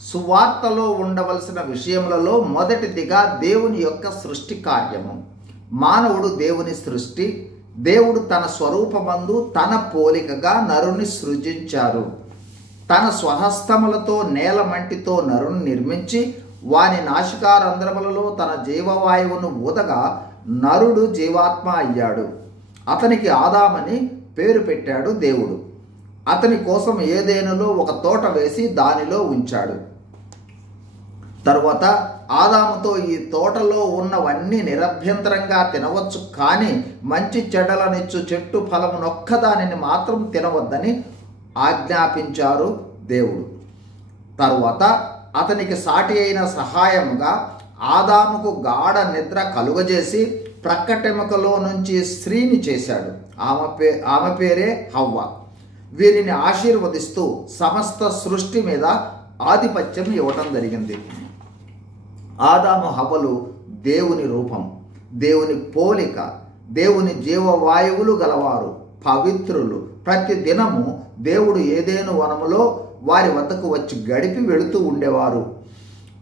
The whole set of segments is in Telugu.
సువార్తలో ఉండవలసిన విషయములలో మొదటిదిగా దేవుని యొక్క సృష్టి కార్యము. మానవుడు దేవుని సృష్టి. దేవుడు తన స్వరూపమందు తన పోలికగా నరుని సృజించారు. తన స్వహస్తములతో నేల మంటితో నరుని నిర్మించి వాని నాసికారంధ్రములలో తన జీవవాయువును ఊదగా నరుడు జీవాత్మ అయ్యాడు. అతనికి ఆదామని పేరు పెట్టాడు దేవుడు. అతని కోసం ఏదెనులో ఒక తోట వేసి దానిలో ఉంచాడు. తరువాత ఆదాముతో ఈ తోటలో ఉన్నవన్నీ నిరభ్యంతరంగా తినవచ్చు, కానీ మంచి చెడ్డలనిచ్చు చెట్టు ఫలమునొక్కదానిని మాత్రం తినవద్దని ఆజ్ఞాపించారు దేవుడు. తరువాత అతనికి సాటి అయిన సహాయముగా ఆదాముకు గాఢ నిద్ర కలుగజేసి ప్రక్కటెముకలో నుంచి స్త్రీని చేశాడు. ఆమె పేరే హవ్వ. వీరిని ఆశీర్వదిస్తూ సమస్త సృష్టి మీద ఆధిపత్యం ఇవ్వటం జరిగింది. ఆదాము హవ్వలు దేవుని రూపం, దేవుని పోలిక, దేవుని జీవవాయువులు గలవారు, పవిత్రులు. ప్రతి దినము దేవుడు ఏదేను వనములో వారి వద్దకు వచ్చి గడిపి వెళుతూ ఉండేవారు.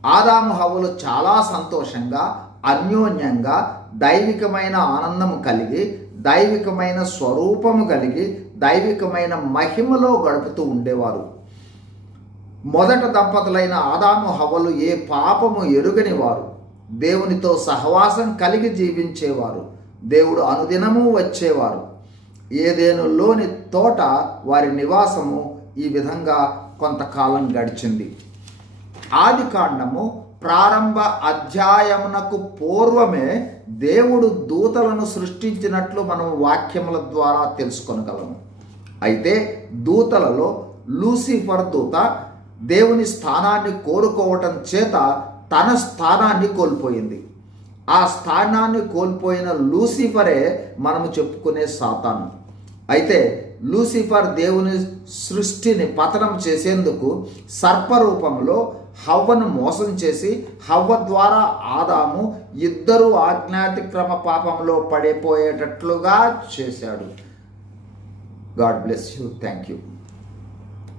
ఆదాము హవ్వలు చాలా సంతోషంగా, అన్యోన్యంగా, దైవికమైన ఆనందము కలిగి, దైవికమైన స్వరూపము కలిగి, దైవికమైన మహిమలో గడుపుతూ ఉండేవారు. మొదట దంపతులైన ఆదాము హవ్వలు ఏ పాపము ఎరుగని వారు. దేవునితో సహవాసం కలిగి జీవించేవారు. దేవుడు అనుదినము వచ్చేవారు. ఏదేనులోని తోట వారి నివాసము. ఈ విధంగా కొంతకాలం గడిచింది. ఆదికాండము ప్రారంభ అధ్యాయమునకు పూర్వమే దేవుడు దూతలను సృష్టించినట్లు మనం వాక్యముల ద్వారా తెలుసుకొనగలము. అయితే దూతలలో లూసిఫర్ దూత దేవుని స్థానాన్ని కోరుకోవటం చేత తన స్థానాన్ని కోల్పోయింది. ఆ స్థానాన్ని కోల్పోయిన లూసిఫరే మనము చెప్పుకునే సాతాను. అయితే లూసిఫర్ దేవుని సృష్టిని పతనం చేసేందుకు సర్పరూపంలో హవ్వను మోసం చేసి హవ్వ ద్వారా ఆదాము ఇద్దరు ఆజ్ఞాతిక్రమ పాపంలో పడిపోయేటట్లుగా చేశాడు. God bless you. Thank you.